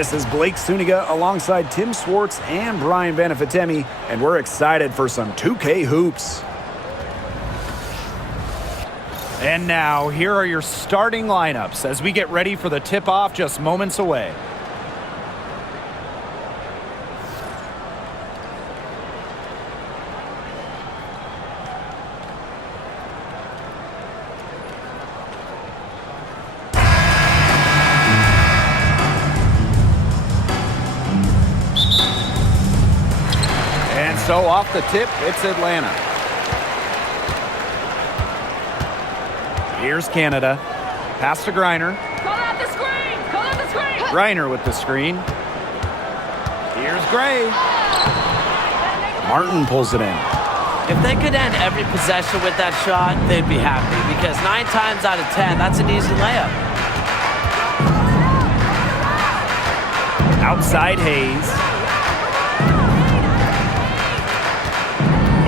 This is Blake Suniga alongside Tim Swartz and Brian Benefitemi, and we're excited for some 2K hoops. And now, here are your starting lineups as we get ready for the tip-off just moments away. So off the tip, it's Atlanta. Here's Canada. Pass to Griner. Call out the screen! Call out the screen! Griner with the screen. Here's Gray. Martin pulls it in. If they could end every possession with that shot, they'd be happy because 9 times out of 10, that's an easy layup. Outside Hayes.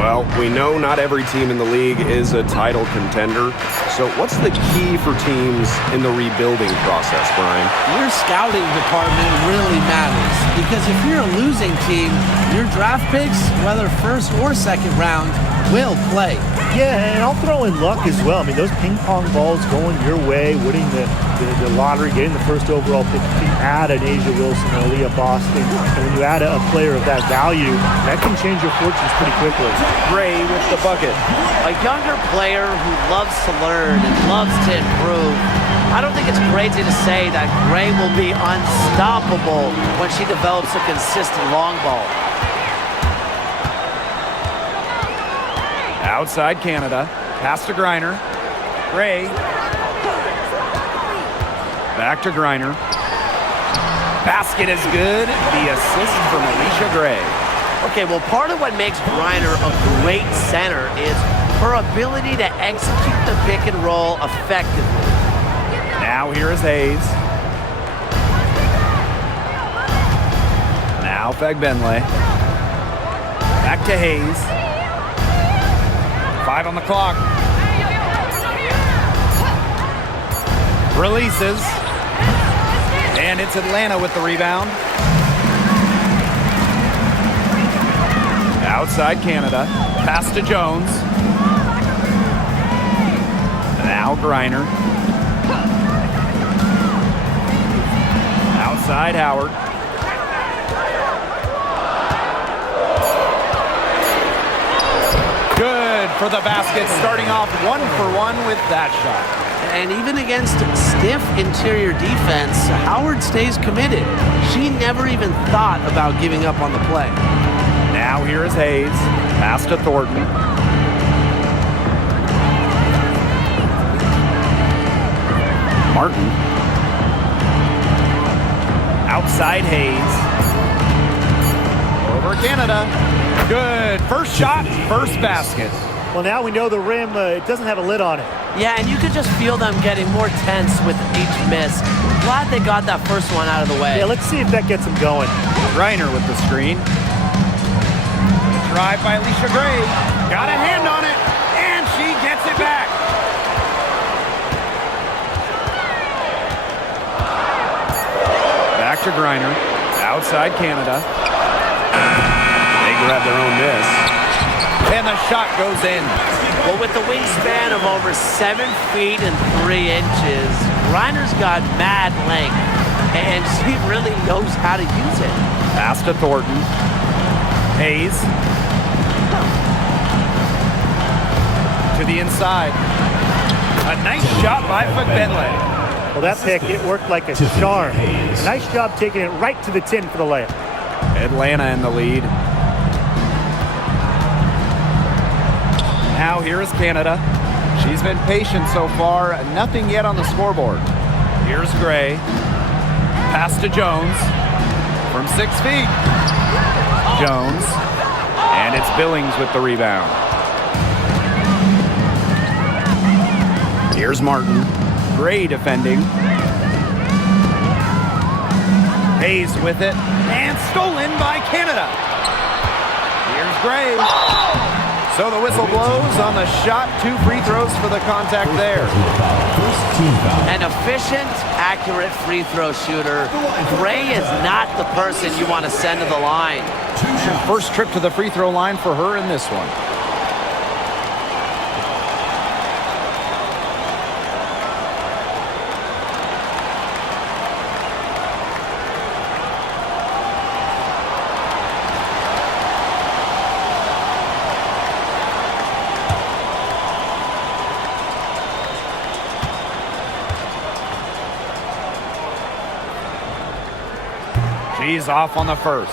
Well, we know not every team in the league is a title contender. So what's the key for teams in the rebuilding process, Brian? Your scouting department really matters because if you're a losing team, your draft picks, whether first or second round, will play. Yeah, and I'll throw in luck as well. I mean, those ping pong balls going your way, winning the lottery, getting the first overall pick. You can add an Asia Wilson or Aaliyah Boston, and when you add a player of that value, that can change your fortunes pretty quickly. Gray with the bucket. A younger player who loves to learn and loves to improve. I don't think it's crazy to say that Gray will be unstoppable when she develops a consistent long ball. Outside Canada. Pass to Griner. Gray. Back to Griner. Basket is good. The assist from Alicia Gray. Okay, well, part of what makes Griner a great center is her ability to execute the pick and roll effectively. Now here is Hayes. Now Fagbenle. Back to Hayes. 5 on the clock. Releases. And it's Atlanta with the rebound. Outside Canada. Pass to Jones. Now Griner. Outside Howard. Good for the basket, starting off 1-for-1 with that shot. And even against stiff interior defense, Howard stays committed. She never even thought about giving up on the play. Now here is Hayes. Pass to Thornton. Martin. Outside Hayes. Over Canada. Good. First shot, first basket. Well, now we know the rim, it doesn't have a lid on it. Yeah, and you could just feel them getting more tense with each miss. Glad they got that first one out of the way. Yeah, let's see if that gets them going. Griner with the screen. Drive by Alicia Gray. Got a hand on it, and she gets it back. Back to Griner. Outside Canada. They grab their own miss. And the shot goes in. Well, with the wingspan of over 7 feet and 3 inches, Griner's got mad length, and she really knows how to use it. Pass to Thornton. Hayes. To the inside. A nice shot by Fagbenle. Well, that pick, it worked like a charm. Nice job taking it right to the tin for the layup. Atlanta in the lead. Now here is Canada. She's been patient so far. Nothing yet on the scoreboard. Here's Gray. Pass to Jones. From 6 feet. Jones. And it's Billings with the rebound. Here's Martin. Gray defending. Hayes with it. And stolen by Canada. Here's Gray. So the whistle blows on the shot. 2 free throws for the contact there. An efficient, accurate free throw shooter. Gray is not the person you want to send to the line. First trip to the free throw line for her in this one. She's off on the first.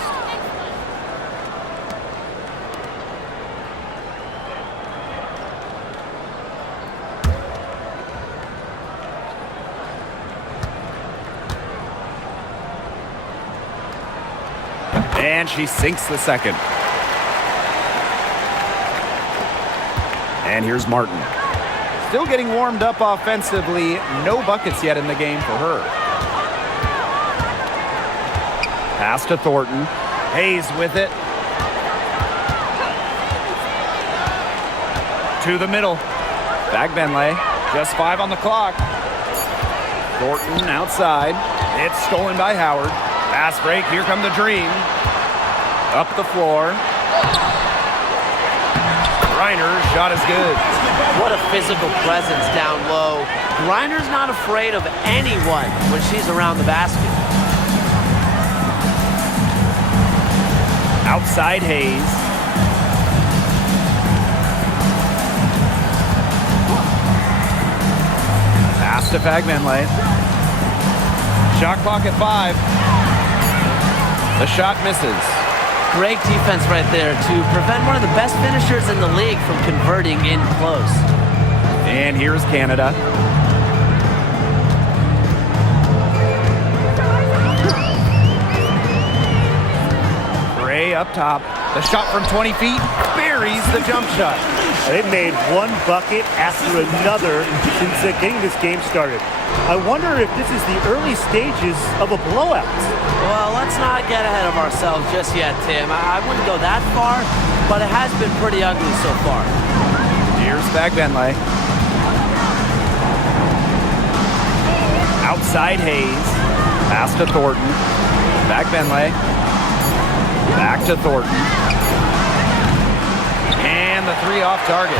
And she sinks the second. And here's Martin. Still getting warmed up offensively. No buckets yet in the game for her. Pass to Thornton. Hayes with it. To the middle. Back Benley. Just 5 on the clock. Thornton outside. It's stolen by Howard. Fast break. Here come the Dream. Up the floor. Griner's shot is good. What a physical presence down low. Griner's not afraid of anyone when she's around the basket. Outside Hayes. Pass to Fagbenley. Shot clock at 5. The shot misses. Great defense right there to prevent one of the best finishers in the league from converting in close. And here's Canada. Gray up top. The shot from 20 feet buries the jump shot. They've made one bucket after another since getting this game started. I wonder if this is the early stages of a blowout. Well, let's not get ahead of ourselves just yet, Tim. I wouldn't go that far, but it has been pretty ugly so far. Here's Fagbenley. Outside Hayes. Pass to Thornton. Fagbenley. Back to Thornton. And the 3 off target.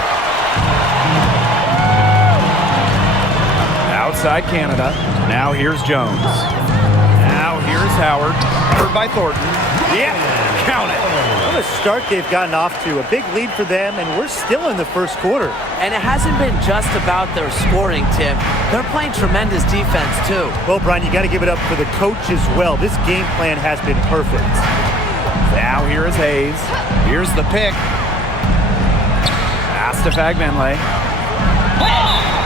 Outside Canada. Now here's Jones. Now here's Howard. Covered by Thornton. Yeah, count it. What a start they've gotten off to. A big lead for them, and we're still in the first quarter. And it hasn't been just about their scoring, Tim. They're playing tremendous defense, too. Well, Brian, you got to give it up for the coach as well. This game plan has been perfect. Now here is Hayes. Here's the pick. Pass to Fagbenley.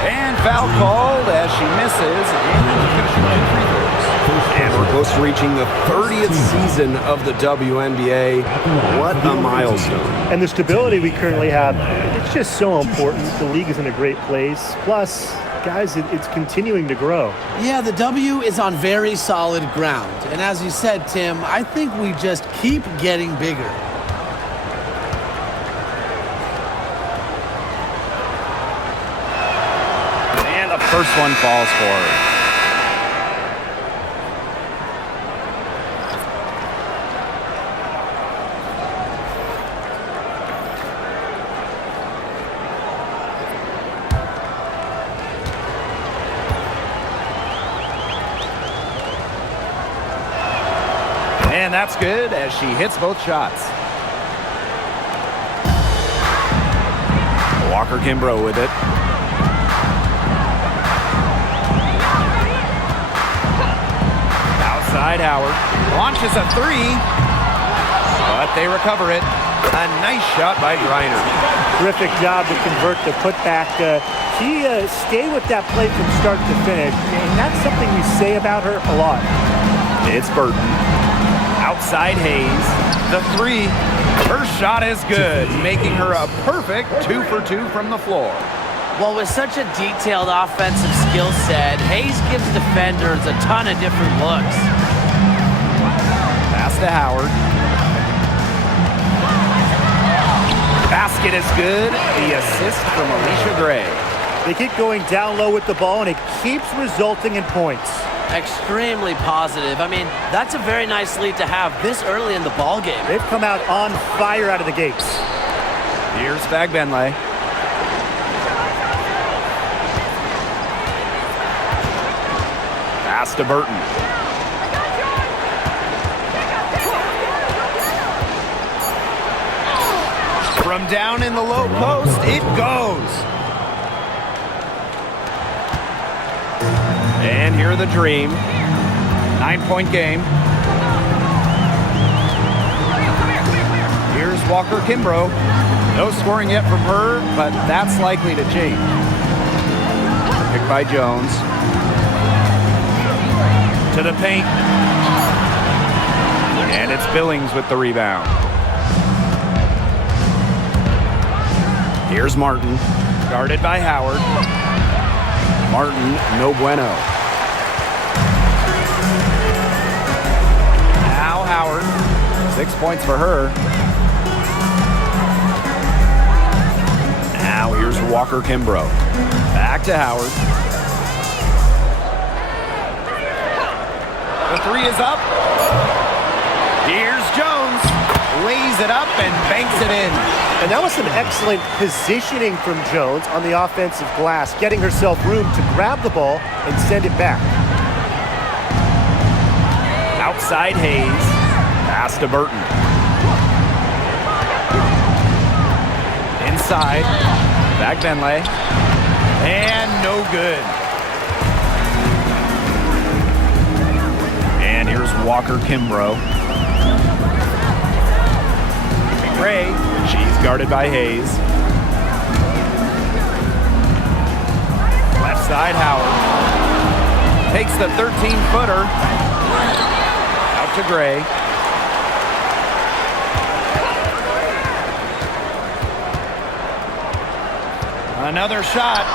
And foul called as she misses. And we're close to reaching the 30th season of the WNBA. What a milestone. And the stability we currently have, it's just so important. The league is in a great place. Plus, guys, it's continuing to grow. Yeah, the W is on very solid ground. And as you said, Tim, I think we just keep getting bigger. And the first one falls for her. And that's good as she hits both shots. Walker Kimbrough with it. Outside Howard. Launches a 3. But they recover it. A nice shot by Griner. Terrific job to convert the putback. She stayed with that play from start to finish. And that's something we say about her a lot. It's Burton. Outside Hayes. The 3. Her shot is good, making her a perfect 2 for 2 from the floor. Well, with such a detailed offensive skill set, Hayes gives defenders a ton of different looks. Pass to Howard. Basket It is good. The assist from Alicia Gray. They keep going down low with the ball, and it keeps resulting in points. Extremely positive. I mean, that's a very nice lead to have this early in the ball game. They've come out on fire out of the gates. Here's Vagbenle. Pass to Burton. From down in the low post, it goes. And here the Dream. 9-point game. Here's Walker Kimbrough. No scoring yet from her, but that's likely to change. Picked by Jones. To the paint. And it's Billings with the rebound. Here's Martin. Guarded by Howard. Martin, no bueno. Now Howard. 6 points for her. Now here's Walker Kimbrough. Back to Howard. The three is up. Here's Jones. Lays it up and banks it in. And that was some excellent positioning from Jones on the offensive glass, getting herself room to grab the ball and send it back. Outside Hayes. Pass to Burton. Inside. Vagbenle. And no good. And here's Walker Kimbrough. Gray. She's guarded by Hayes. Left side, Howard. Takes the 13-footer. Out to Gray. Another shot.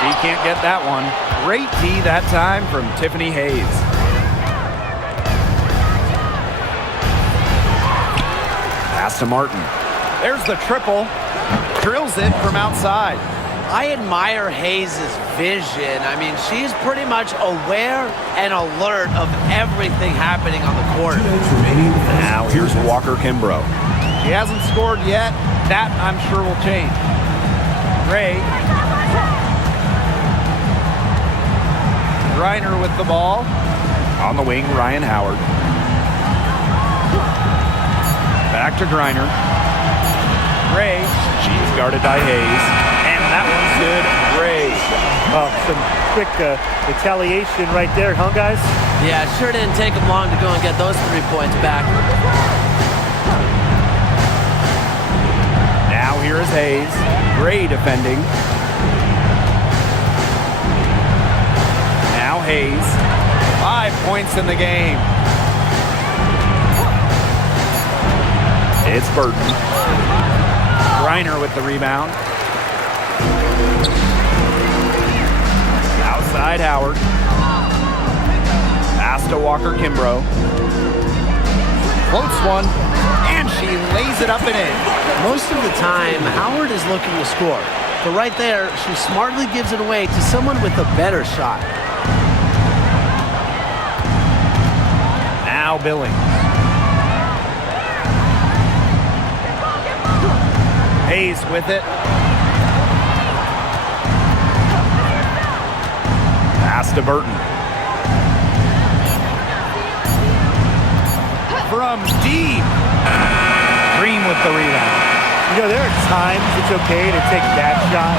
She can't get that one. Great D that time from Tiffany Hayes. Pass to Martin. There's the triple. Drills it from outside. I admire Hayes' vision. I mean, she's pretty much aware and alert of everything happening on the court. Now here's Walker Kimbrough. She hasn't scored yet. That, I'm sure, will change. Gray. Griner with the ball. On the wing, Ryan Howard. Back to Griner. Gray. She's guarded by Hayes. And that one's good. Gray. Oh, some quick retaliation right there, huh, guys? Yeah, it sure didn't take them long to go and get those 3 points back. Now here is Hayes. Gray defending. Now Hayes. 5 points in the game. It's Burton. Griner with the rebound. Outside Howard. Pass to Walker Kimbrough. Floats one. And she lays it up and in. Most of the time, Howard is looking to score. But right there, she smartly gives it away to someone with a better shot. Now Billings. Hayes with it. Pass to Burton. From deep. Green with the rebound. You know, there are times it's okay to take that shot,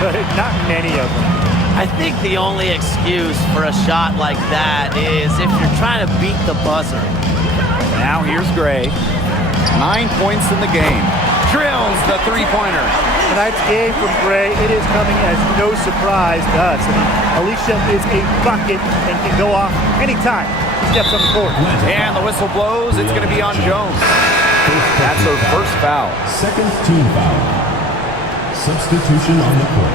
but not many of them. I think the only excuse for a shot like that is if you're trying to beat the buzzer. Now here's Gray. 9 points in the game. Drills the three-pointer. Tonight's game from Gray, it is coming as no surprise to us. I mean, Alicia is a bucket and can go off anytime she steps on the court. And the whistle blows. It's going to be on Jones. That's her first foul. Second team foul. Substitution on the court.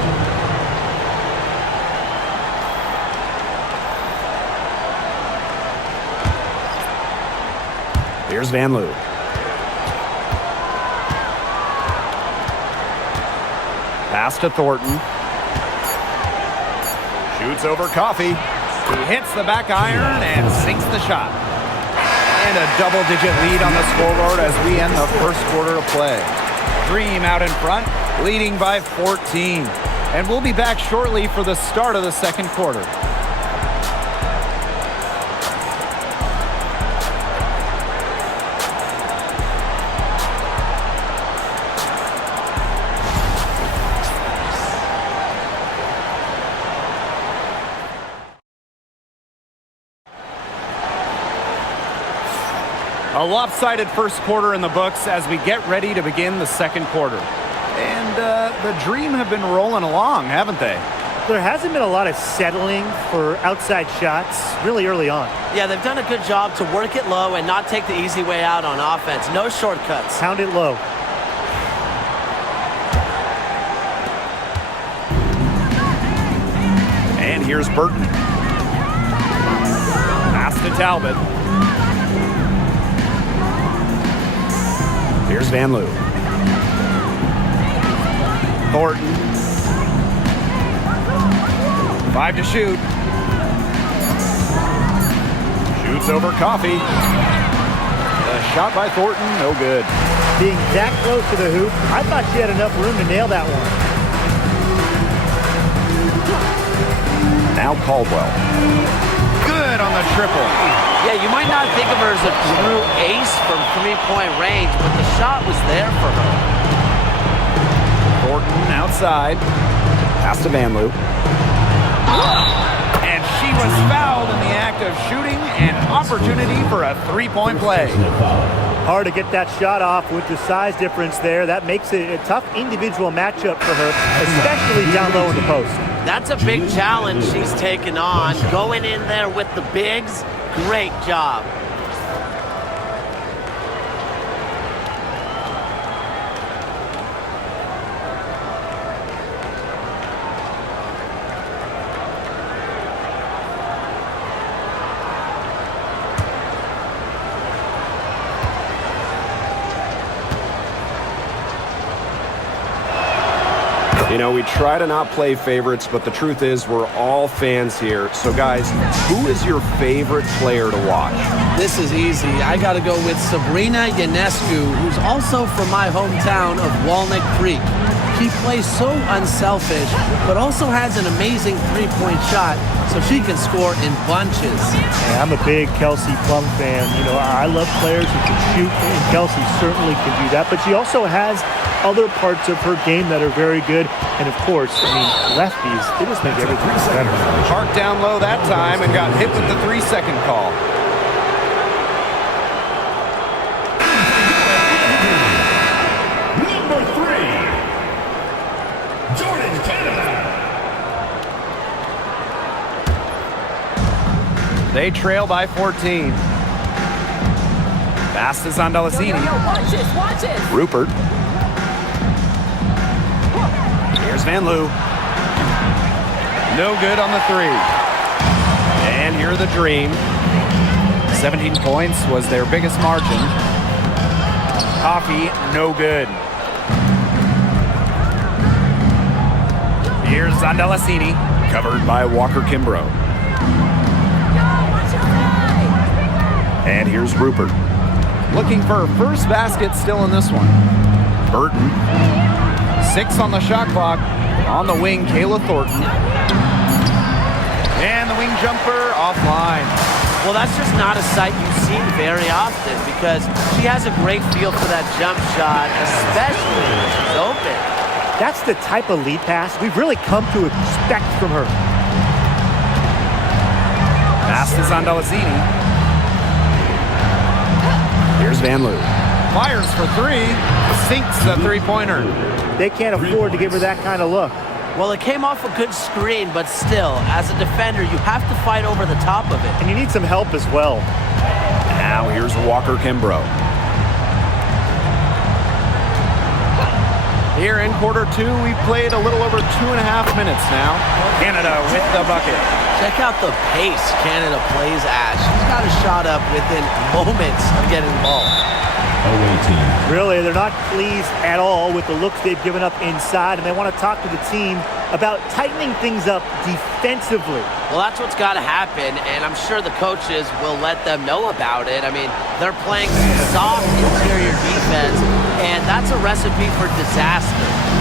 Here's Van Loo. Pass to Thornton. Shoots over Coffee. He hits the back iron and sinks the shot. And a double-digit lead on the scoreboard as we end the first quarter of play. Dream out in front, leading by 14. And we'll be back shortly for the start of the second quarter. A lopsided first quarter in the books as we get ready to begin the second quarter. And the Dream have been rolling along, haven't they? There hasn't been a lot of settling for outside shots really early on. Yeah, they've done a good job to work it low and not take the easy way out on offense. No shortcuts. Pound it low. And here's Burton. Pass to Talbot. Here's Van Loo. Thornton. 5 to shoot. Shoots over Coffee. The shot by Thornton, no good. Being that close to the hoop, I thought she had enough room to nail that one. Now Caldwell. Good on the triple. Yeah, you might not think of her as a true ace from three-point range, but the shot was there for her. Thornton outside. Pass to Van Loo. And she was fouled in the act of shooting, an opportunity for a three-point play. Hard to get that shot off with the size difference there. That makes it a tough individual matchup for her, especially down low in the post. That's a big challenge she's taken on. Going in there with the bigs, great job. You know, we try to not play favorites, but the truth is we're all fans here. So, guys, who is your favorite player to watch? This is easy. I got to go with Sabrina Ionescu, who's also from my hometown of Walnut Creek. She plays so unselfish, but also has an amazing three-point shot, so she can score in bunches. Yeah, I'm a big Kelsey Plum fan. You know, I love players who can shoot, and Kelsey certainly can do that. But she also has other parts of her game that are very good. And, of course, I mean, lefties, they just make everything better. Park down low that time and got hit with the 3-second call. Number 3, Jordan Canada. They trail by 14. Pass is on Delasini. Watch this, watch this. Rupert. Here's Van Loo. No good on the 3. And here are the Dream. 17 points was their biggest margin. Coffee, no good. Here's Zandalasini, covered by Walker Kimbrough. And here's Rupert. Looking for her first basket still in this one. Burton. 6 on the shot clock. On the wing, Kayla Thornton. And the wing jumper offline. Well, that's just not a sight you see very often because she has a great feel for that jump shot, especially when she's open. That's the type of lead pass we've really come to expect from her. Pass is on Delasini. Here's Van Loo. Fires for 3. Sinks the three-pointer. They can't afford to give her that kind of look. Well, it came off a good screen, but still, as a defender, you have to fight over the top of it. And you need some help as well. Now here's Walker Kimbrough. Here in quarter 2, we've played a little over 2.5 minutes now. Canada with the bucket. Check out the pace Canada plays at. She's got a shot up within moments of getting the ball. away team. Really, they're not pleased at all with the looks they've given up inside, and they want to talk to the team about tightening things up defensively. Well, that's what's got to happen, and I'm sure the coaches will let them know about it. I mean, they're playing soft interior defense, and that's a recipe for disaster.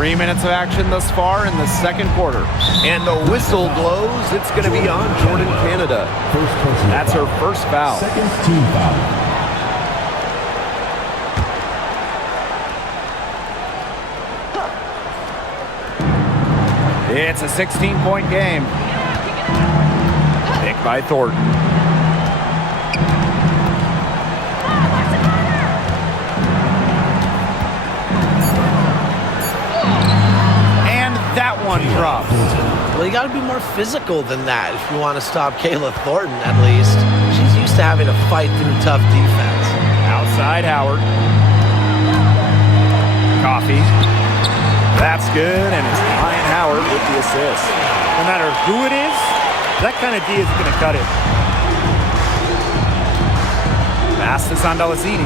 3 minutes of action thus far in the second quarter. And the whistle blows. It's going to be on Jordan Canada. First personal That's her first foul. Second team foul. It's a 16-point game. Pick by Thornton. And that one drops. Well, you got to be more physical than that if you want to stop Kayla Thornton, at least. She's used to having to fight through tough defense. Outside Howard. Coffee. That's good, and it's Ryan Howard with the assist. No matter who it is, that kind of D is going to cut it. Pass to Sandalacini.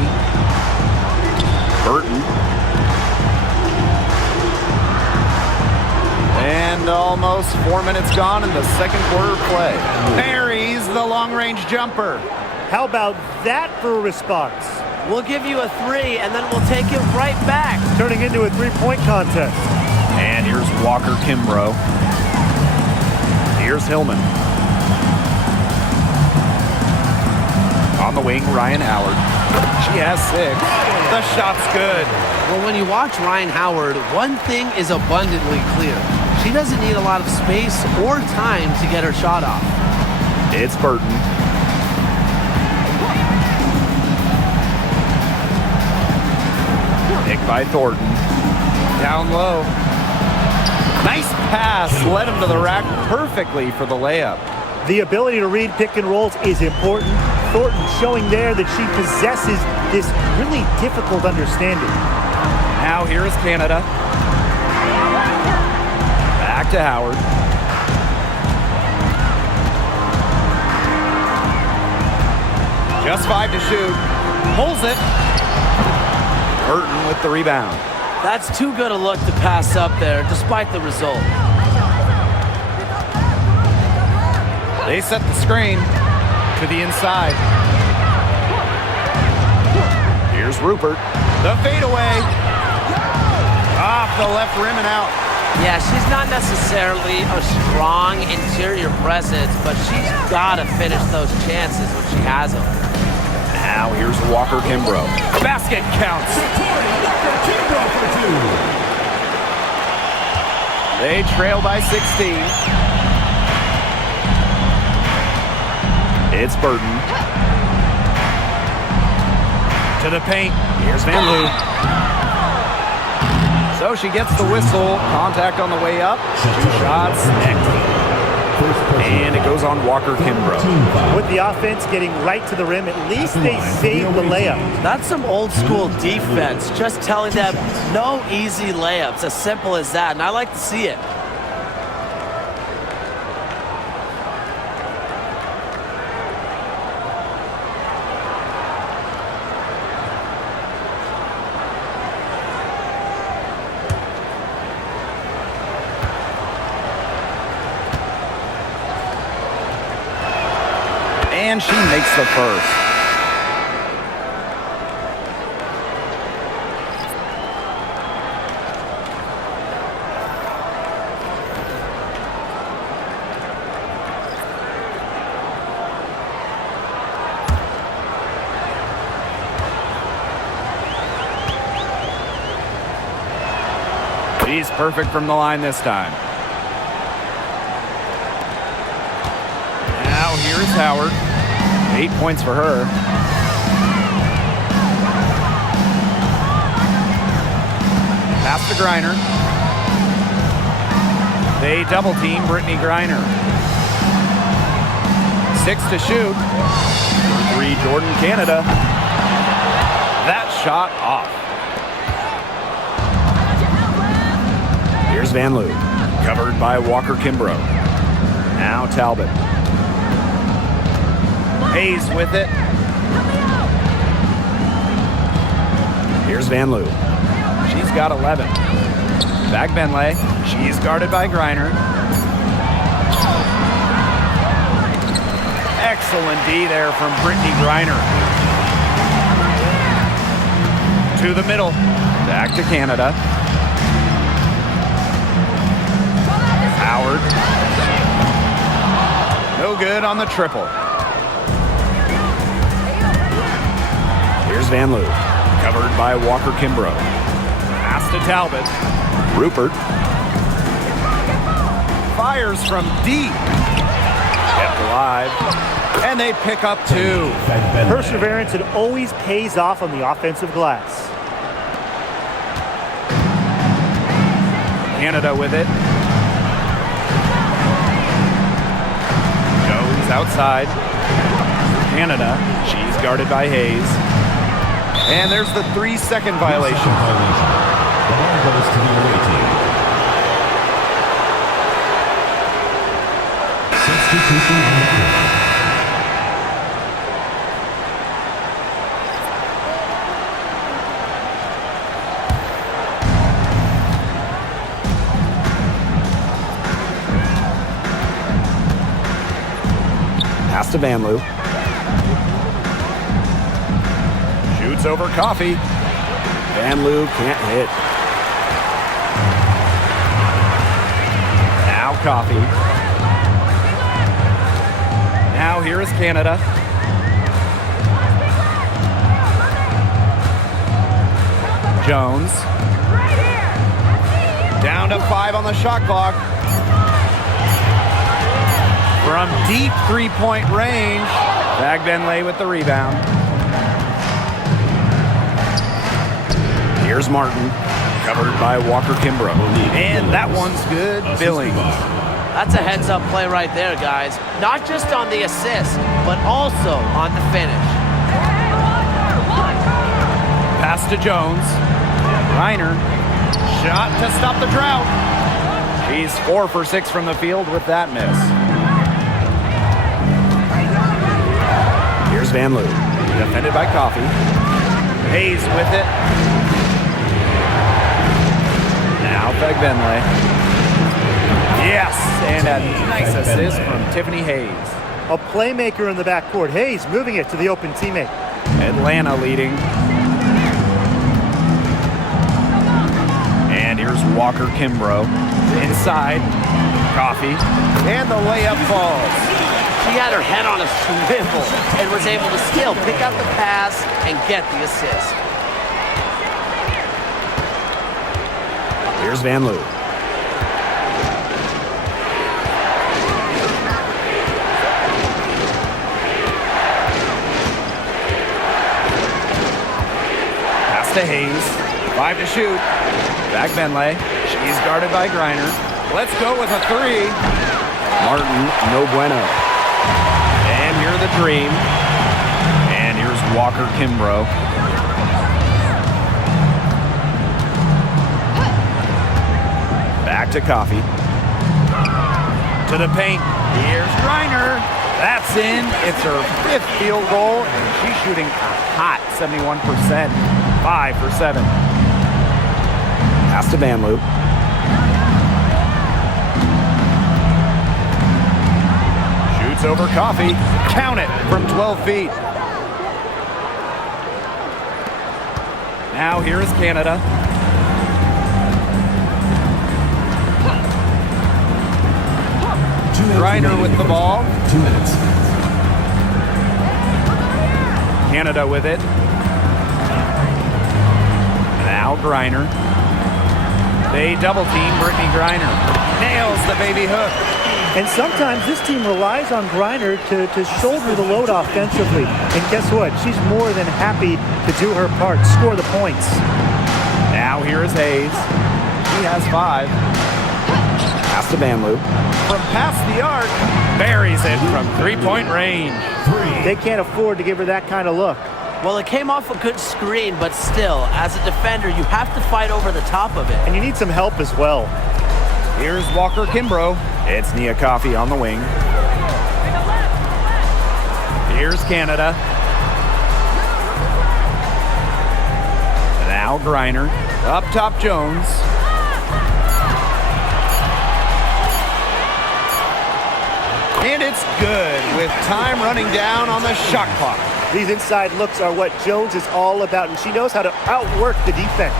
Burton. And almost 4 minutes gone in the second quarter of play. Buries the long-range jumper. How about that for a response? We'll give you a three, and then we'll take it right back. Turning into a three-point contest. And here's Walker Kimbrough. Here's Hillman. On the wing, Ryan Howard. She has 6. The shot's good. Well, when you watch Ryan Howard, one thing is abundantly clear. She doesn't need a lot of space or time to get her shot off. It's Burton. Pick by Thornton. Down low. Nice pass. Led him to the rack perfectly for the layup. The ability to read pick and rolls is important. Thornton showing there that she possesses this really difficult understanding. Now here is Canada. Back to Howard. Just 5 to shoot. Pulls it. Burton with the rebound. That's too good a look to pass up there, despite the result. They set the screen to the inside. Here's Rupert. The fadeaway. Off the left rim and out. Yeah, she's not necessarily a strong interior presence, but she's got to finish those chances when she has them. Now here's Walker Kimbrough. Basket counts. They trail by 16. It's Burton. To the paint. Here's Van Loo. So she gets the whistle. Contact on the way up. 2 shots next. And it goes on Walker Kimbrough. With the offense getting right to the rim, at least they saved the layup. That's some old school defense, just telling them no easy layups, as simple as that, and I like to see it. And she makes the first. She's perfect from the line this time. Now here's Howard. 8 points for her. Pass to Griner. They double team Brittany Griner. 6 to shoot. 3, Jordan Canada. That shot off. Here's Van Loo, covered by Walker Kimbrough. Now Talbot. Hayes with it. Here's Van Loo. She's got 11. Back Benlay. She's guarded by Griner. Excellent D there from Brittany Griner. To the middle. Back to Canada. Howard. No good on the triple. Here's Van Loo, covered by Walker Kimbrough. Pass to Talbot. Rupert. Fires from deep. Kept alive. And they pick up 2. Perseverance, it always pays off on the offensive glass. Canada with it. Jones outside. Canada. She's guarded by Hayes. And there's the 3-second violation. The ball goes to the away team. Substitution on the court. Pass to Van Loo. Shoots over Coffee. Van Loo can't hit. Now Coffee. Now here is Canada. Jones. Down to 5 on the shot clock. From deep 3-point range. Bag Benlay with the rebound. Here's Martin, covered by Walker Kimbrough. And that one's good. Billings. That's a heads-up play right there, guys. Not just on the assist, but also on the finish. Pass to Jones. Reiner. Shot to stop the drought. She's 4 for 6 from the field with that miss. Here's Van Loo. Defended by Coffee. Hayes with it. Now Peg Benlay. Yes, and a nice assist from Tiffany Hayes. A playmaker in the backcourt. Hayes moving it to the open teammate. Atlanta leading. And here's Walker Kimbrough. Inside. Coffee. And the layup falls. She had her head on a swivel and was able to still pick up the pass and get the assist. Here's Van Loo. Pass to Hayes. 5 to shoot. Back Benlay. She's guarded by Griner. Let's go with a 3. Martin, no bueno. And here's the dream. And here's Walker Kimbrough. Back to Coffee. To the paint. Here's Griner. That's in. It's her 5th field goal, and she's shooting a hot 71%. 5 for 7. Pass to Van Loo. Shoots over Coffee. Count it from 12 feet. Now here is Canada. Griner with the ball. 2 minutes. Canada with it. Now Griner. They double team Brittany Griner. Nails the baby hook. And sometimes this team relies on Griner to shoulder the load offensively. And guess what? She's more than happy to do her part, score the points. Now here is Hayes. He has 5. Pass Pass to Vanloo. From past the arc, buries it from three-point range. They can't afford to give her that kind of look. Well, it came off a good screen, but still, as a defender, you have to fight over the top of it. And you need some help as well. Here's Walker Kimbrough. It's Nia Coffey on the wing. Here's Canada. Now Griner. Up top, Jones. And it's good with time running down on the shot clock. These inside looks are what Jones is all about, and she knows how to outwork the defense.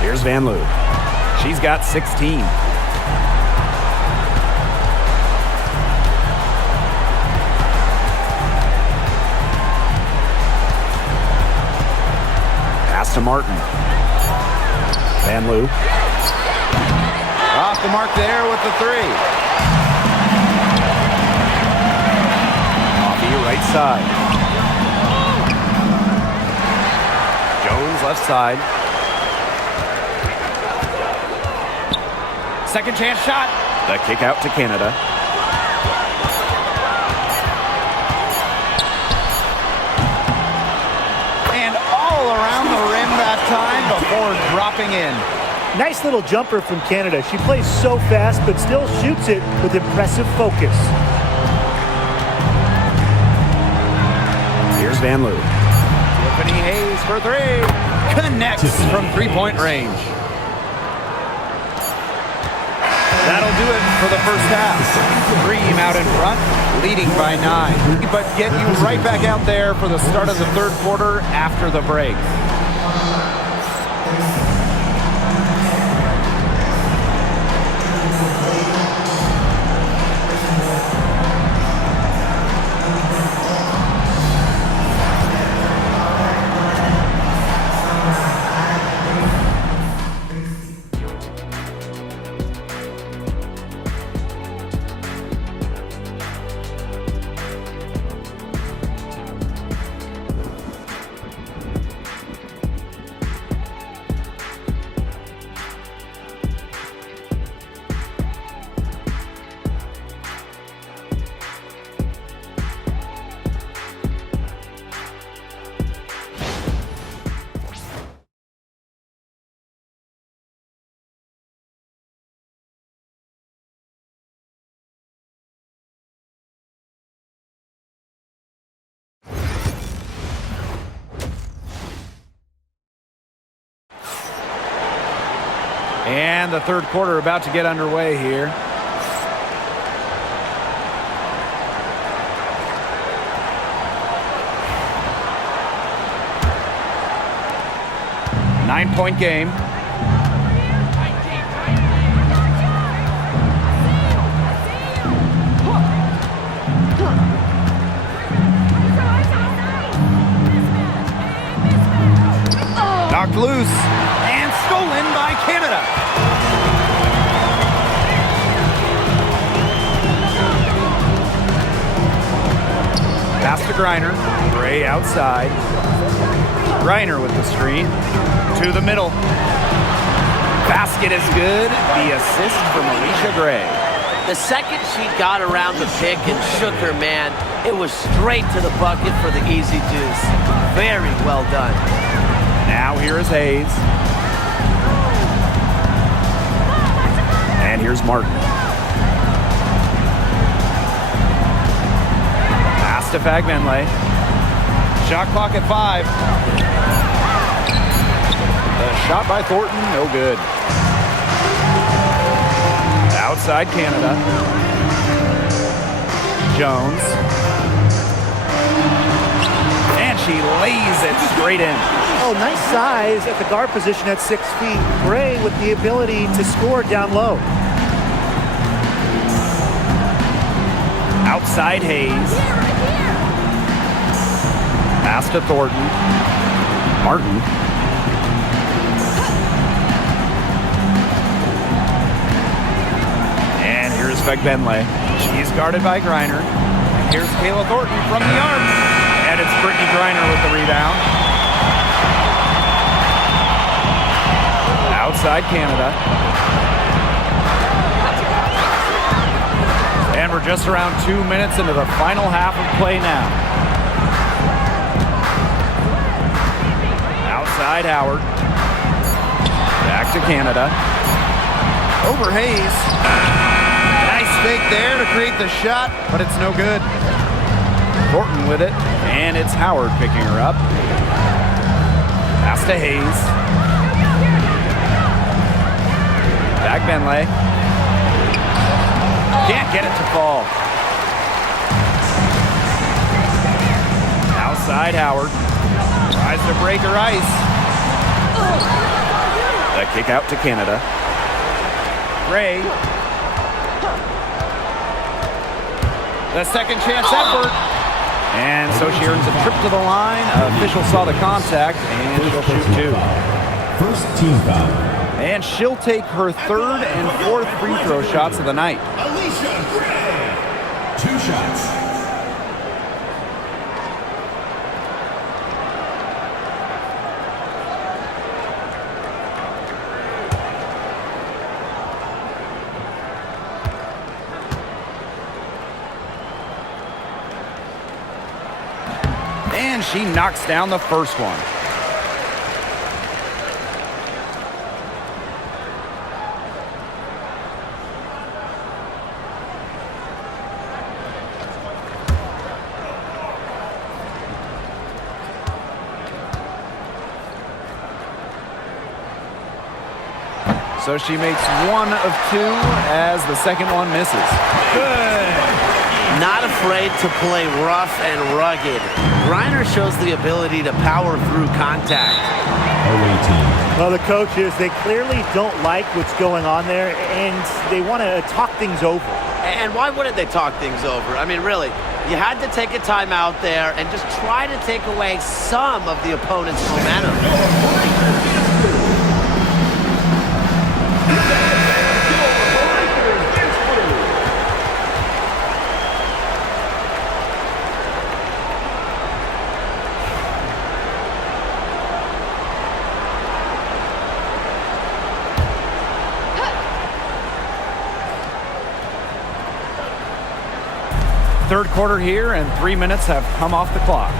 Here's Vanloo. She's got 16. Pass to Martin. Vanloo. Off the mark there with the three. Coffey right side. Jones left side. Second chance shot. The kick out to Canada. And all around the rim that time before dropping in. Nice little jumper from Canada. She plays so fast, but still shoots it with impressive focus. Here's Vanloo. Tiffany Hayes for three. Connects from three-point range. That'll do it for the first half. Dream out in front, leading by 9. But get you right back out there for the start of the third quarter after the break. And the third quarter about to get underway here. Nine-point game. Knocked loose and stolen by Canada. Pass to Griner. Gray outside. Griner with the screen. To the middle. Basket is good. The assist from Alicia Gray. The second she got around the pick and shook her man, it was straight to the bucket for the easy deuce. Very well done. Now here is Hayes. And here's Martin. Pass to Fagbenle. Shot clock at 5. The shot by Thornton, no good. Outside Canada. Jones. And she lays it straight in. Oh, nice size at the guard position at 6 feet. Gray with the ability to score down low. Outside Hayes. Pass to Thornton. Martin. And here's Fagbenle. She's guarded by Griner. Here's Kayla Thornton from the arc. And it's Brittany Griner with the rebound. Outside Canada. And we're just around 2 minutes into the final half of play now. Outside Howard. Back to Canada. Over Hayes. Nice fake there to create the shot, but it's no good. Thornton with it, and it's Howard picking her up. Pass to Hayes. Back Benley. Can't get it to fall. Outside Howard. Tries to break her ice. A kick out to Canada. Gray. The second chance effort. And so she earns a trip to the line. Official saw the contact, and she'll shoot two. First team foul. And she'll take her third and fourth free throw shots of the night. Alicia Gray. 2 shots. And she knocks down the first one. So she makes 1 of 2 as the second one misses. Good. Not afraid to play rough and rugged. Griner shows the ability to power through contact. Away team. Well, the coaches, they clearly don't like what's going on there, and they want to talk things over. And why wouldn't they talk things over? I mean, really, you had to take a time out there and just try to take away some of the opponent's momentum. Third quarter here, and 3 minutes have come off the clock.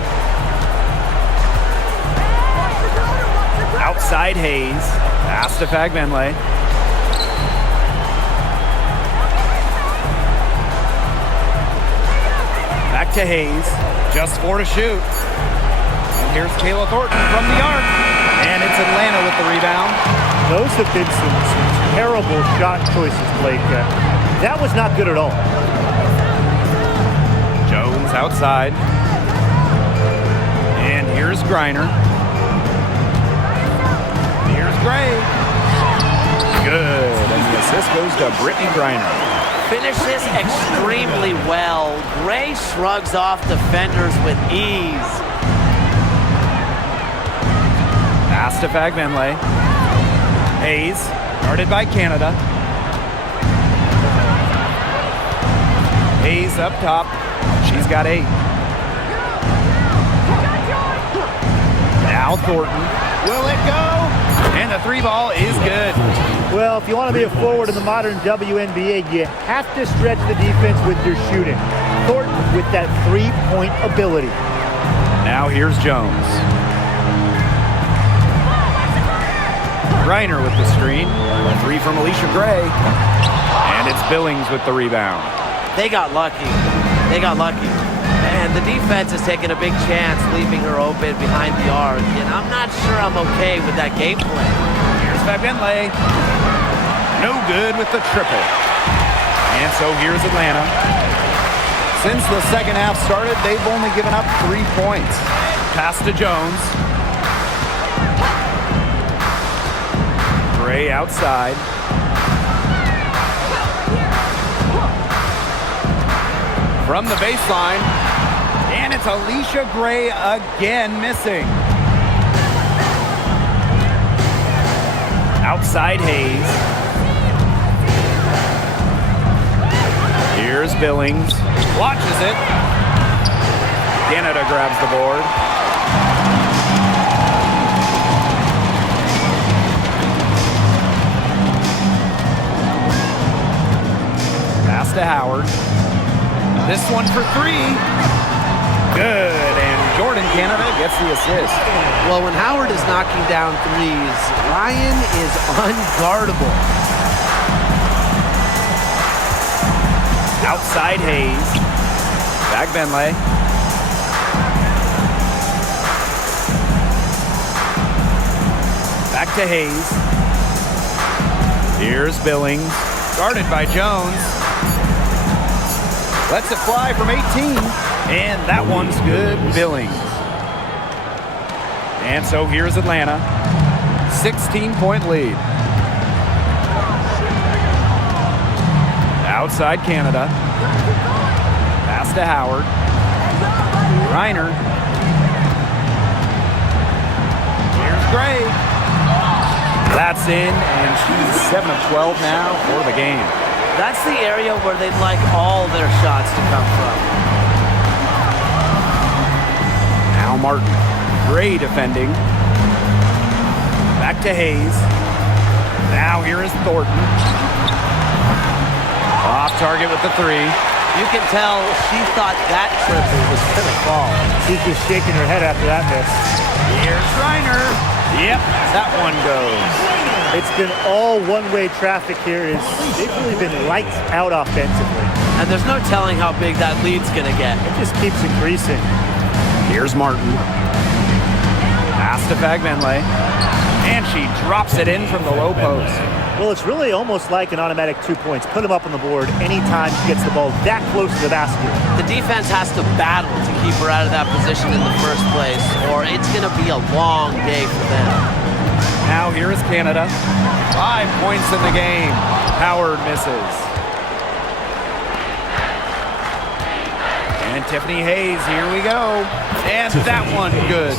Outside Hayes. Pass to Fagbenley. Back to Hayes. Just 4 to shoot. And here's Kayla Thornton from the arc. And it's Atlanta with the rebound. Those have been some terrible shot choices, Blake. That was not good at all. Jones outside. And here's Griner. Here's Gray. Good. And the assist goes to Brittany Griner. Finishes extremely well. Gray shrugs off defenders with ease. Pass to Fagbenley. Hayes, guarded by Canada. Hayes up top. She's got 8. Now Thornton. Will it go? And the 3 ball is good. Well, if you want to be a forward in the modern WNBA, you have to stretch the defense with your shooting. Thornton with that 3-point ability. Now here's Jones. Griner with the screen. A 3 from Alicia Gray. And it's Billings with the rebound. They got lucky. They got lucky. And the defense is taking a big chance, leaving her open behind the arc. And I'm not sure I'm okay with that game plan. Here's Fagbenley. No good with the triple. And so here's Atlanta. Since the second half started, they've only given up 3 points. Pass to Jones. Gray outside. From the baseline. And it's Alicia Gray again missing. Outside Hayes. Here's Billings. Watches it. Canada grabs the board. to Howard. This one for three. Good, and Jordan Canada gets the assist. Well, when Howard is knocking down threes, Ryan is unguardable. Outside Hayes. Back Benley. Back to Hayes. Here's Billings. Guarded by Jones. Lets it fly from 18. And that one's good. Billings. And so here's Atlanta. 16-point lead. Outside Canada. Pass to Howard. Reiner. Here's Gray. That's in, and she's 7 of 12 now for the game. That's the area where they'd like all their shots to come from. Now Martin. Gray defending. Back to Hayes. Now here is Thornton. Off target with the three. You can tell she thought that triple was going to fall. She's just shaking her head after that miss. Here's Reiner. Yep, that one goes. It's been all one-way traffic here. They've really been lights out offensively. And there's no telling how big that lead's going to get. It just keeps increasing. Here's Martin. Pass to Fagbenley. And she drops it in from the low post. Well, it's really almost like an automatic 2 points. Put them up on the board anytime she gets the ball that close to the basket. The defense has to battle to keep her out of that position in the first place, or it's going to be a long day for them. Now here is Canada. 5 points in the game. Howard misses. And Tiffany Hayes, here we go. And that one good.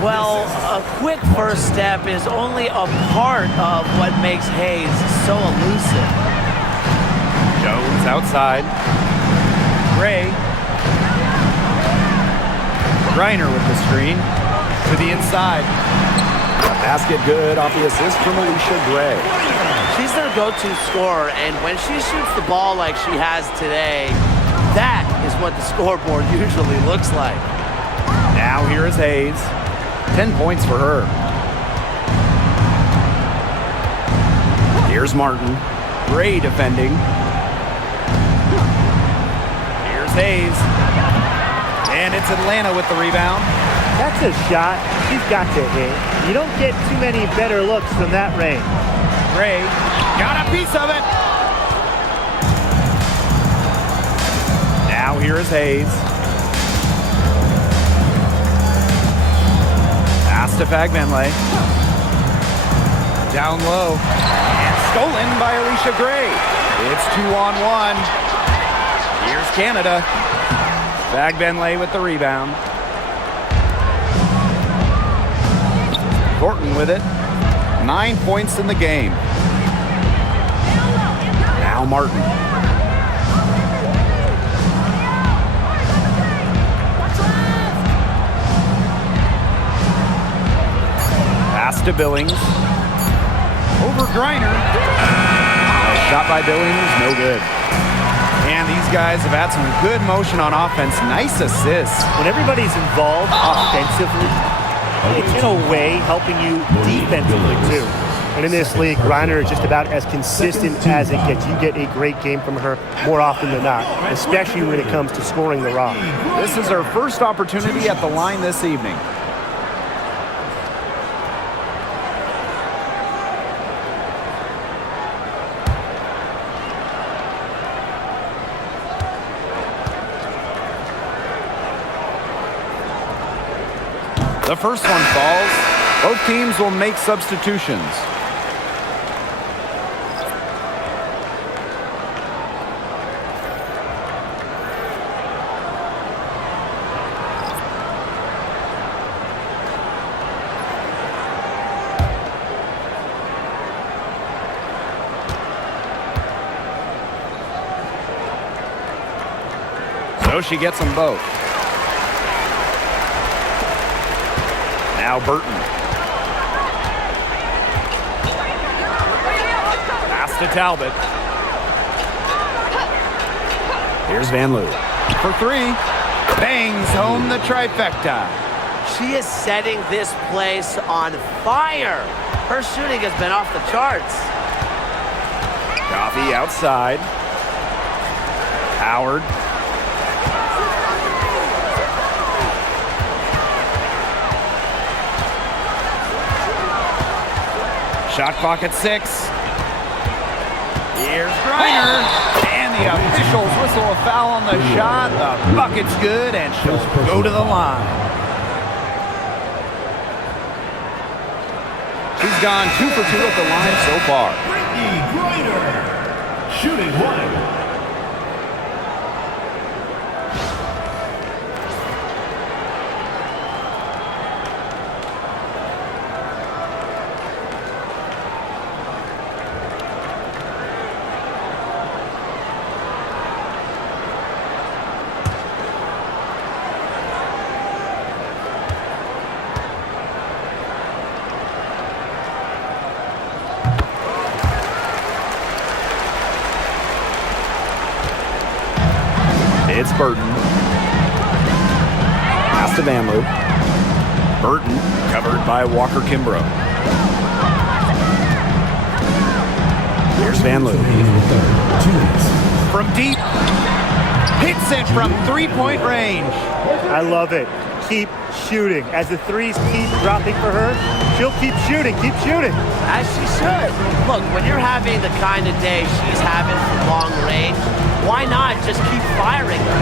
Well, a quick first step is only a part of what makes Hayes so elusive. Jones outside. Gray. Reiner with the screen to the inside. A basket good off the assist from Alicia Gray. She's their go-to scorer, and when she shoots the ball like she has today, that is what the scoreboard usually looks like. Now here is Hayes. 10 points for her. Here's Martin. Gray defending. Here's Hayes. And it's Atlanta with the rebound. That's a shot she's got to hit. You don't get too many better looks from that range. Gray got a piece of it. Now here is Hayes. Pass to Fagbenley. Down low. And stolen by Alicia Gray. It's 2-on-1. Here's Canada. Fagbenley with the rebound. Thornton with it. 9 points in the game. Now Martin. Pass to Billings. Over Griner. Shot by Billings, no good. And these guys have had some good motion on offense. Nice assists. When everybody's involved offensively, it's in a way helping you defensively too. And in this league, Reiner is just about as consistent as it gets. You get a great game from her more often than not, especially when it comes to scoring the rock. This is her first opportunity at the line this evening. The first one falls. Both teams will make substitutions. So she gets them both. Now Burton. Pass to Talbot. Here's Van Loo. For three. Bangs home the trifecta. She is setting this place on fire. Her shooting has been off the charts. Coffee outside. Howard. Shot clock at 6. Here's Griner. And the officials whistle a foul on the shot. The bucket's good, and she'll go to the line. She's gone 2 for 2 at the line so far. Griner, shooting one. It's Burton. Pass to Van Loo. Burton covered by Walker Kimbrough. Here's Van Loo. From deep. Hits it from three-point range. I love it. Keep shooting. As the threes keep dropping for her, she'll keep shooting. Keep shooting. As she should. Look, when you're having the kind of day she's having from long range, why not just keep firing her?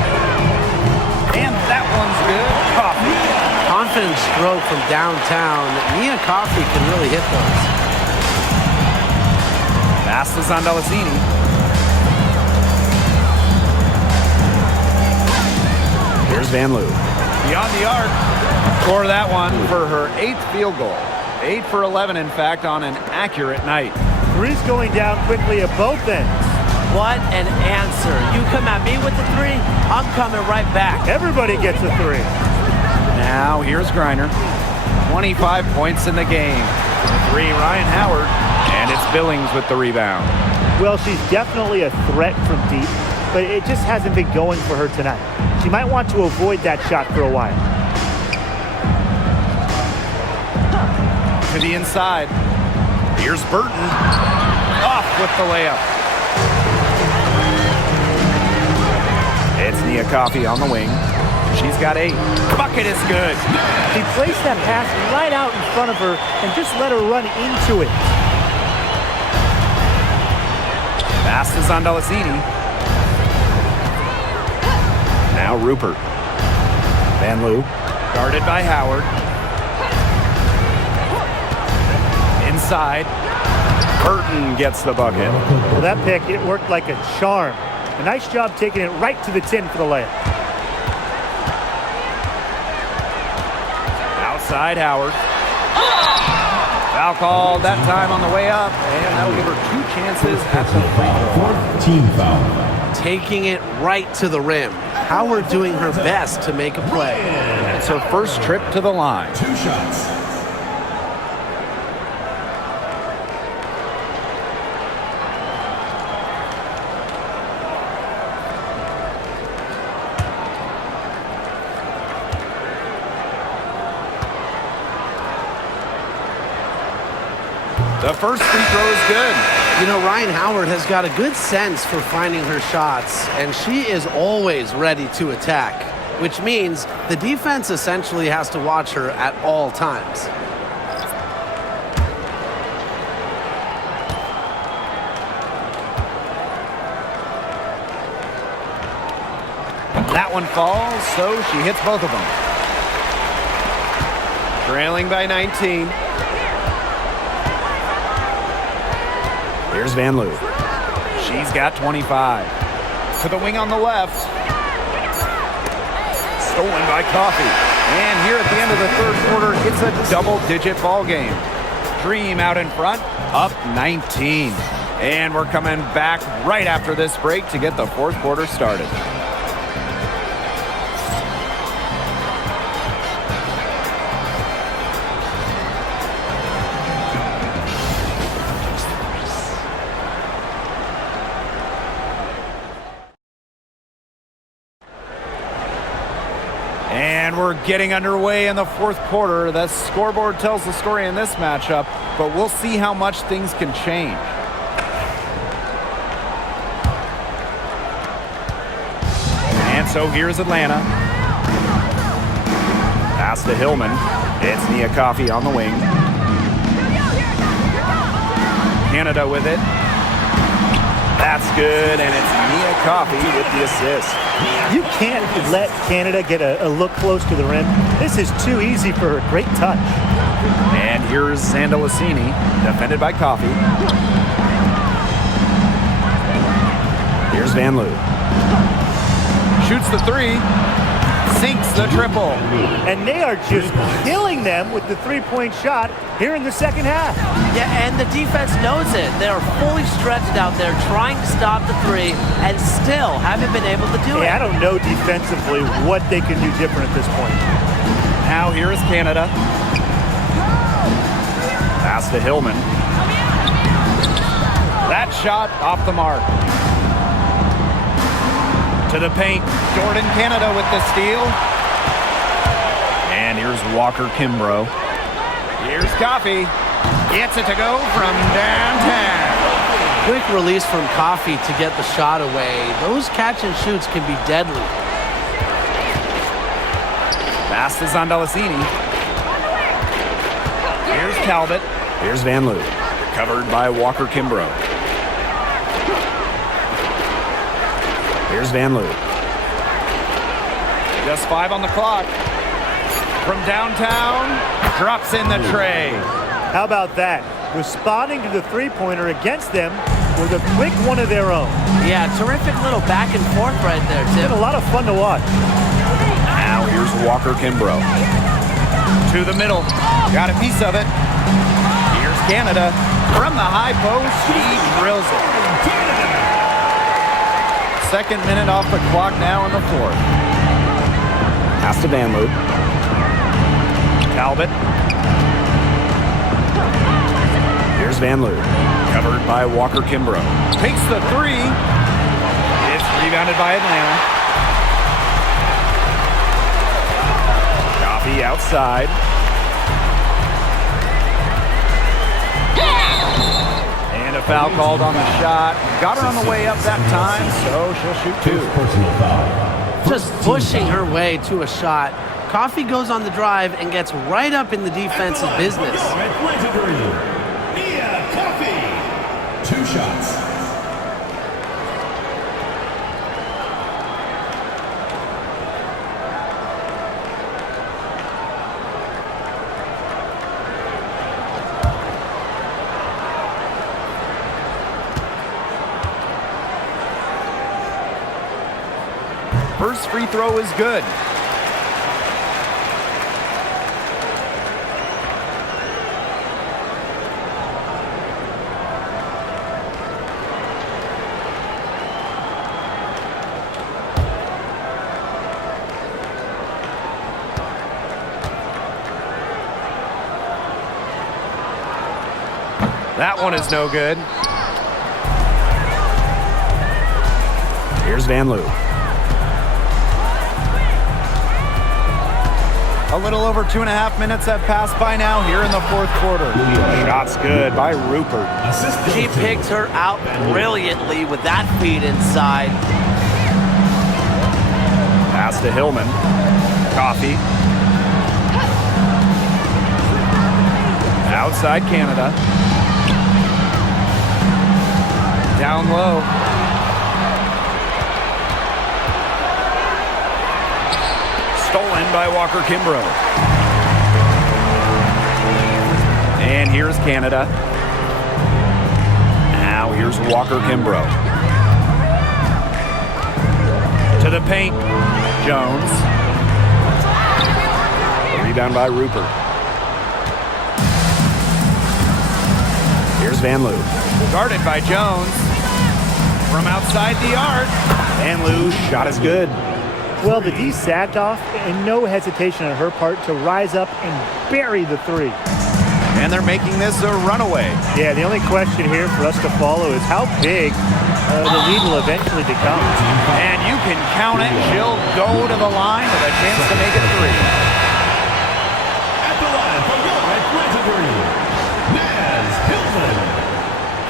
And that one's good. Coffee. Confident stroke from downtown. Nia Coffey can really hit those. Pass to Zondalicini. Here's Van Loo. Beyond the arc. Score that one for her 8th field goal. 8 for 11, in fact, on an accurate night. Threes going down quickly at both ends. What an answer. You come at me with the three, I'm coming right back. Everybody gets a three. Now here's Griner. 25 points in the game. The three, Ryan Howard. And it's Billings with the rebound. Well, she's definitely a threat from deep, but it just hasn't been going for her tonight. She might want to avoid that shot for a while. To the inside. Here's Burton. Off with the layup. It's Nia Coffey on the wing. She's got 8. Bucket is good. She placed that pass right out in front of her and just let her run into it. Pass to Zondalicini. Now Rupert. Van Loo. Guarded by Howard. Inside. Burton gets the bucket. Well, that pick, it worked like a charm. A nice job taking it right to the tin for the layup. Outside Howard. Foul called that time on the way up, and that'll give her 2 chances at the free throw. 4th team foul. Taking it right to the rim. Howard doing her best to make a play. It's her first trip to the line. 2 shots. The first free throw is good. You know, Ryan Howard has got a good sense for finding her shots, and she is always ready to attack, which means the defense essentially has to watch her at all times. That one falls, so she hits both of them. Trailing by 19. Here's Van Loo. She's got 25. To the wing on the left. Stolen by Coffey. And here at the end of the third quarter, it's a double-digit ball game. Dream out in front, up 19. And we're coming back right after this break to get the fourth quarter started. And we're getting underway in the fourth quarter. The scoreboard tells the story in this matchup, but we'll see how much things can change. And so here's Atlanta. Pass to Hillman. It's Nia Coffey on the wing. Canada with it. That's good, and it's Nia Coffey with the assist. You can't let Canada get a look close to the rim. This is too easy for her. Great touch. And here's Sandalacini, defended by Coffey. Here's Van Loo. Shoots the three. Sinks the triple. And they are just killing them with the three-point shot here in the second half. Yeah, and the defense knows it. They're fully stretched out there trying to stop the three and still haven't been able to do it. Yeah, I don't know defensively what they can do different at this point. Now here is Canada. Pass to Hillman. That shot off the mark. To the paint. Jordan Canada with the steal. And here's Walker Kimbrough. Here's Coffey. Gets it to go from downtown. Quick release from Coffey to get the shot away. Those catch and shoots can be deadly. Pass to Sandalacini. Here's Talbot. Here's Van Loo. Covered by Walker Kimbrough. Here's Van Loo. Just 5 on the clock. From downtown, drops in the tray. How about that? Responding to the three-pointer against them with a quick one of their own. Yeah, terrific little back and forth right there, It's Tim. been a lot of fun to watch. Now here's Walker Kimbrough. To the middle. Got a piece of it. Here's Canada. From the high post, she drills it. Second minute off the clock now in the fourth. Pass to Van Loo. Talbot. Here's Van Loo. Covered by Walker Kimbrough. Takes the three. It's rebounded by Atlanta. Coffey outside. And a foul called on the shot. Got her on the way up that time, so she'll shoot two. Personal foul. Just pushing her way to a shot. Coffey goes on the drive and gets right up in the defense's business. Atlanta three. Nia Coffey. 2 shots. First free throw is good. That one is no good. Here's Van Loo. A little over 2.5 minutes have passed by now here in the fourth quarter. Shot's good by Rupert. She picked her out brilliantly with that feed inside. Pass to Hillman. Coffey. Outside Canada. Down low. Stolen by Walker Kimbrough. And here's Canada. Now here's Walker Kimbrough. To the paint. Jones. Rebound by Rupert. Here's Van Loo. Guarded by Jones. From outside the arc. Van Loo's shot is good. Well, the D sacked off, and no hesitation on her part to rise up and bury the three. And they're making this a runaway. Yeah, the only question here for us to follow is how big the lead will eventually become. And you can count it. She'll go to the line with a chance to make it 3. At the line for your Grizzlies, Naz Hillman,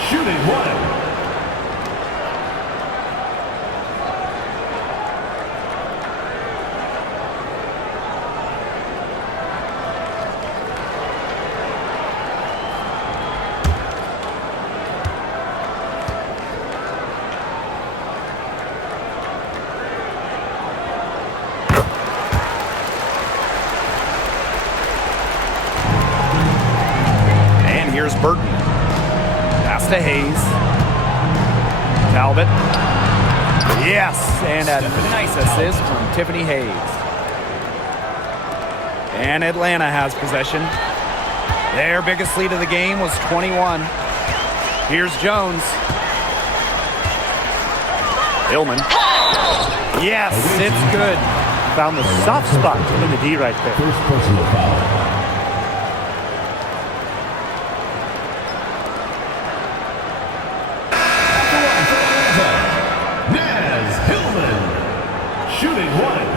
shooting 1. Here's Burton. Pass to Hayes. Talbot. Yes, and a nice assist from Tiffany Hayes. And Atlanta has possession. Their biggest lead of the game was 21. Here's Jones. Hillman. Yes, it's good. Found the soft spot in the D right there. First personal foul. Shooting 1.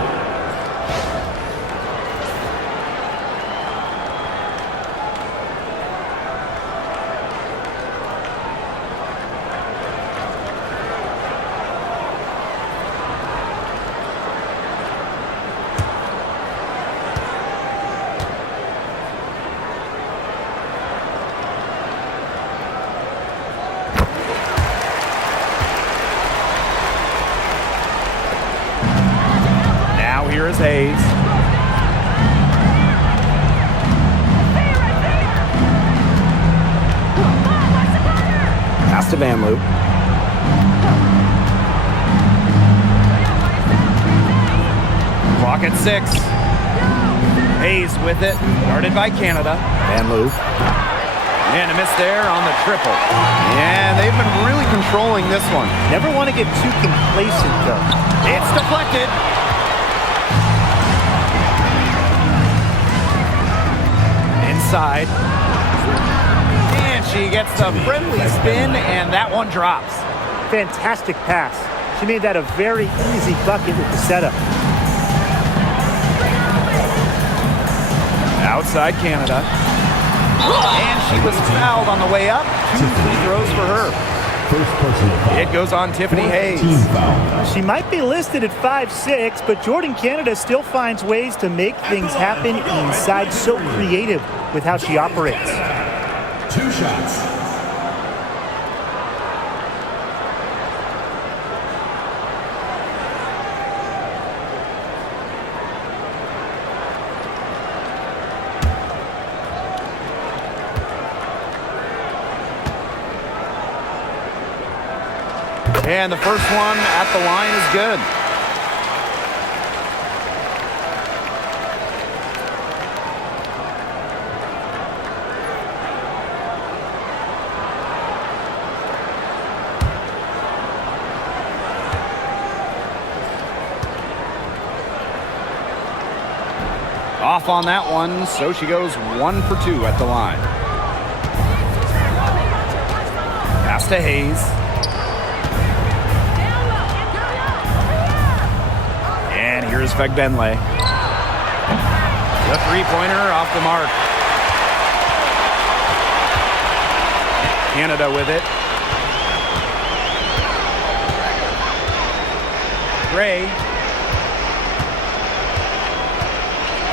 Here is Hayes. Pass to Van Loo. Clock at 6. Hayes with it. Guarded by Canada. Van Loo. And a miss there on the triple. Yeah, they've been really controlling this one. Never want to get too complacent, though. It's deflected. Inside. And she gets the friendly spin, and that one drops. Fantastic pass. She made that a very easy bucket with the setup. Outside Canada. And she was fouled on the way up. 2 free throws for her. First personal foul. It goes on Tiffany Hayes. She might be listed at 5'6", but Jordan Canada still finds ways to make things happen inside. So creative with how she operates. 2 shots. And the first one at the line is good. Off on that one, so she goes 1 for 2 at the line. Pass to Hayes. And here's Fegbenle. The three-pointer off the mark. Canada with it. Gray.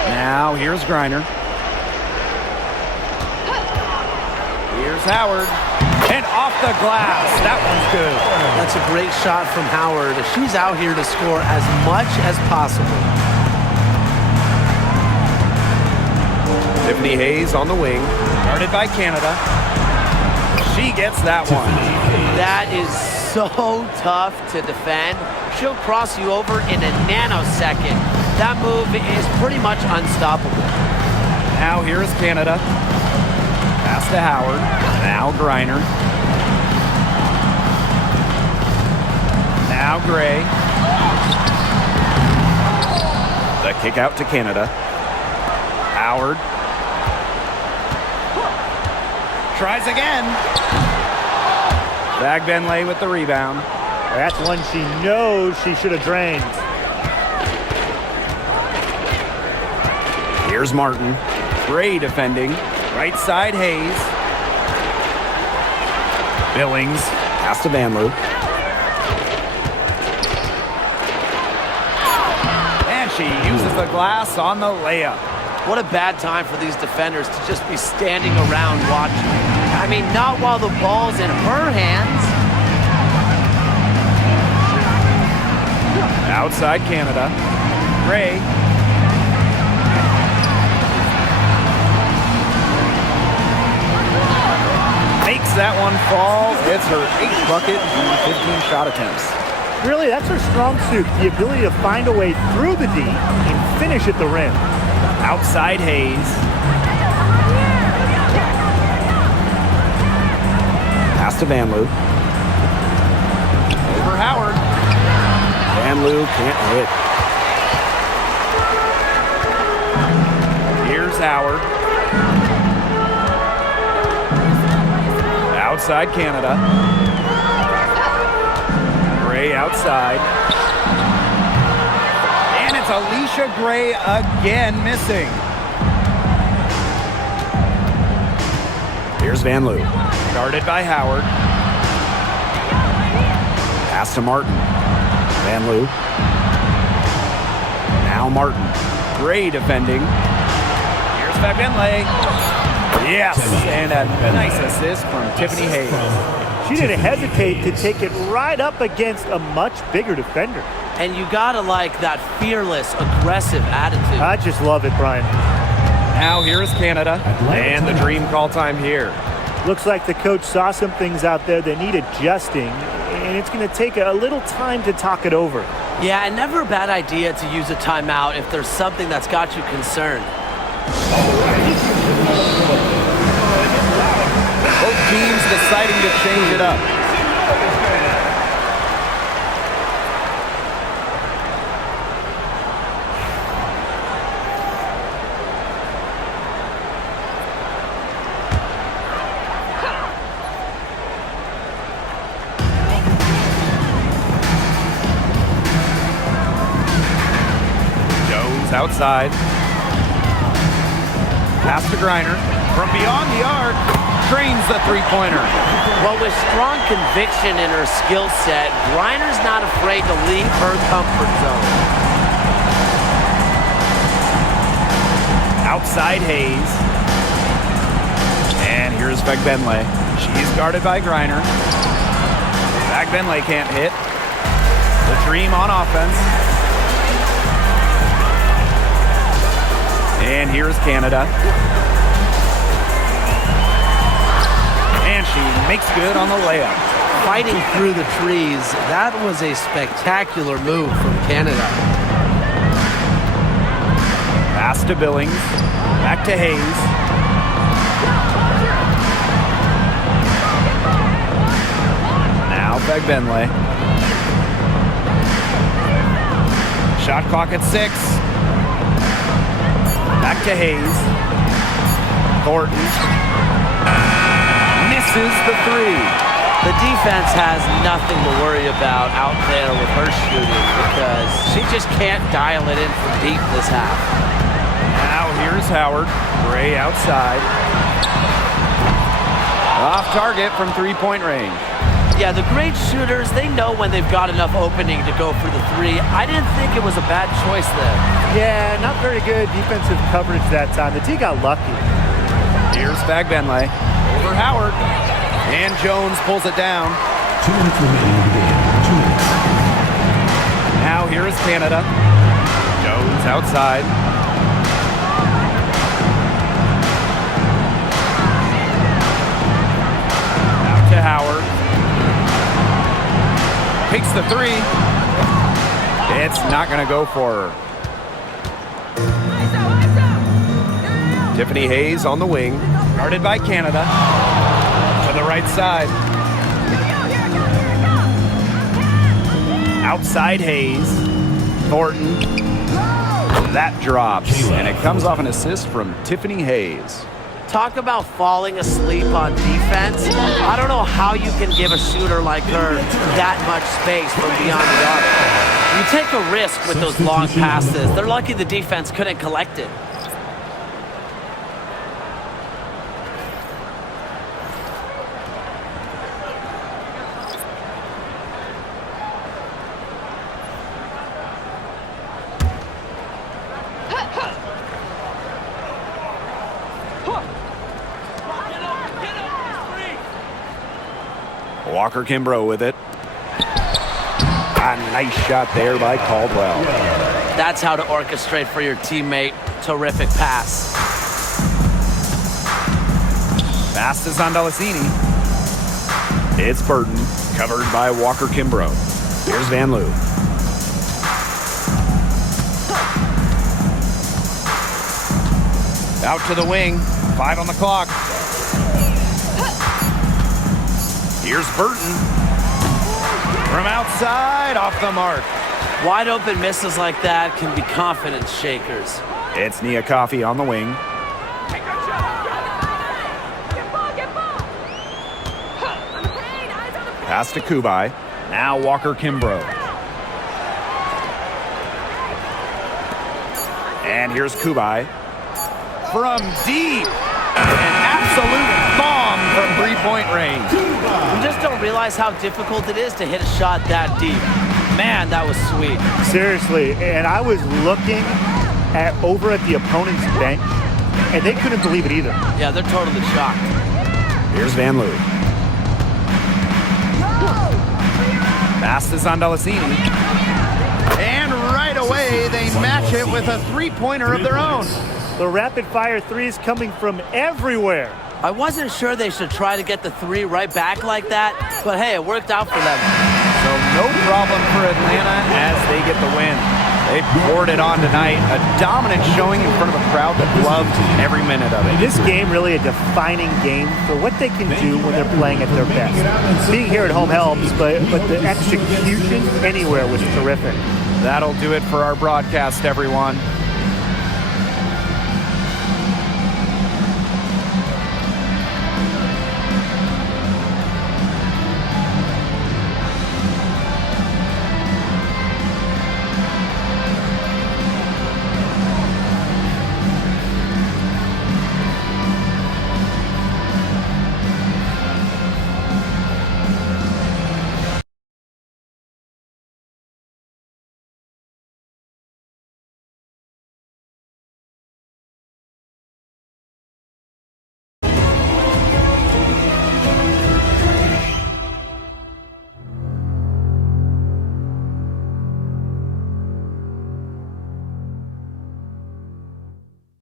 Now here's Griner. Here's Howard. And off the glass. That one's good. That's a great shot from Howard. She's out here to score as much as possible. Tiffany Hayes on the wing. Guarded by Canada. She gets that one. That is so tough to defend. She'll cross you over in a nanosecond. That move is pretty much unstoppable. Now here is Canada. Pass to Howard. Now Griner. Now Gray. The kick out to Canada. Howard. Tries again. Fegbenle with the rebound. That's one she knows she should have drained. Here's Martin. Gray defending. Right side, Hayes. Billings. Pass to Vanloo. And she uses the glass on the layup. What a bad time for these defenders to just be standing around watching. I mean, not while the ball's in her hands. Outside Canada. Gray. Makes that one fall. It's her 8th bucket in 15 shot attempts. Really, that's her strong suit, the ability to find a way through the D and finish at the rim. Outside Hayes. Pass to Vanloo. Over Howard. Vanloo can't hit. Here's Howard. Outside Canada. Gray outside. And it's Alicia Gray again missing. Here's Vanloo. Guarded by Howard. Pass to Martin. Vanloo. Now Martin. Gray defending. Here's Fagbenle. Yes, and a nice assist from Tiffany Hayes. She didn't hesitate to take it right up against a much bigger defender. And you gotta like that fearless, aggressive attitude. I just love it, Brian. Now here's Canada, and the dream call time here. Looks like the coach saw some things out there that need adjusting, and it's going to take a little time to talk it over. Yeah, and never a bad idea to use a timeout if there's something that's got you concerned. Both teams deciding to change it up. Jones outside. Pass to Griner. From beyond the arc, trains the three-pointer. Well, with strong conviction in her skill set, Griner's not afraid to leave her comfort zone. Outside Hayes. And here's Fagbenle. She's guarded by Griner. Fagbenle can't hit. The Dream on offense. And here's Canada. And she makes good on the layup. Fighting through the trees, that was a spectacular move from Canada. Pass to Billings. Back to Hayes. Now Fagbenle. Shot clock at 6. Back to Hayes. Thornton. Misses the 3. The defense has nothing to worry about out there with her shooting because she just can't dial it in from deep this half. Now here's Howard. Gray outside. Off target from three-point range. Yeah, the great shooters, they know when they've got enough opening to go for the 3. I didn't think it was a bad choice there. Yeah, not very good defensive coverage that time. The D got lucky. Here's Fagbenle. Over Howard. And Jones pulls it down. 2 minutes remaining in the game. 2 minutes. Now here is Canada. Jones outside. Out to Howard. Takes the 3. It's not going to go for her. Tiffany Hayes on the wing. Guarded by Canada. To the right side. Outside Hayes. Thornton. That drops. And it comes off an assist from Tiffany Hayes. Talk about falling asleep on defense. I don't know how you can give a shooter like her that much space from beyond the arc. You take a risk with those long passes. They're lucky the defense couldn't collect it. Walker Kimbrough with it. A nice shot there by Caldwell. That's how to orchestrate for your teammate. Terrific pass. Pass is on Delasini. It's Burton, covered by Walker Kimbrough. Here's Van Loo. Out to the wing. 5 on the clock. Here's Burton. From outside, off the mark. Wide open misses like that can be confidence shakers. It's Nia Coffey on the wing. Pass to Kubai. Now Walker Kimbrough. And here's Kubai. From deep. An absolute bomb from three-point range. You just don't realize how difficult it is to hit a shot that deep. Man, that was sweet. Seriously, and I was looking over at the opponent's bench, and they couldn't believe it either. Yeah, they're totally shocked. Here's Van Loo. Pass is on Delasini. And right away, they match it with a three-pointer of their own. The rapid-fire threes coming from everywhere. I wasn't sure they should try to get the three right back like that, but hey, it worked out for them. So no problem for Atlanta as they get the win. They poured it on tonight. A dominant showing in front of a crowd that loved every minute of it. This game really a defining game for what they can do when they're playing at their best. Being here at home helps, but the execution anywhere was terrific. That'll do it for our broadcast, everyone.